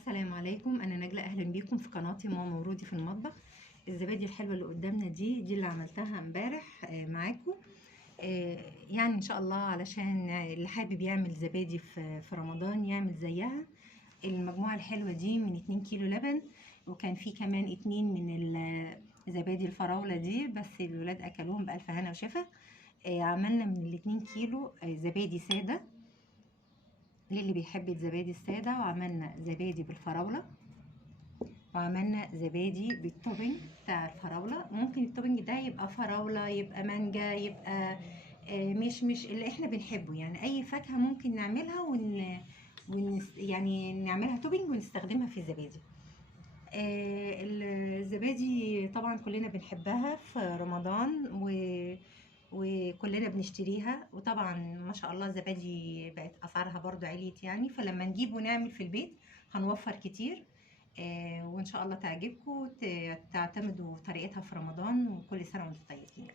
السلام عليكم، انا نجلة. اهلا بيكم في قناتي ماما ورودي في المطبخ. الزبادي الحلوه اللي قدامنا دي اللي عملتها امبارح معاكم. يعني ان شاء الله علشان اللي حابب يعمل زبادي في رمضان يعمل زيها. المجموعه الحلوه دي من 2 كيلو لبن، وكان في كمان 2 من زبادي الفراوله دي، بس الولاد اكلوهم بألف هنا وشفا. عملنا من ال2 كيلو زبادي ساده للي بيحب الزبادي الساده، وعملنا زبادي بالفراوله، وعملنا زبادي بالتوبينج بتاع الفراوله. ممكن التوبينج ده يبقى فراوله، يبقى مانجا، يبقى مش اللي احنا بنحبه، يعني اي فاكهه ممكن نعملها يعني نعملها توبينج ونستخدمها في الزبادي. الزبادي طبعا كلنا بنحبها في رمضان وكلنا بنشتريها، وطبعا ما شاء الله الزبادي بقت اسعارها برضو عليت يعني، فلما نجيب ونعمل في البيت هنوفر كتير. وان شاء الله تعجبكم تعتمدوا طريقتها في رمضان، وكل سنه وانتم طيبين.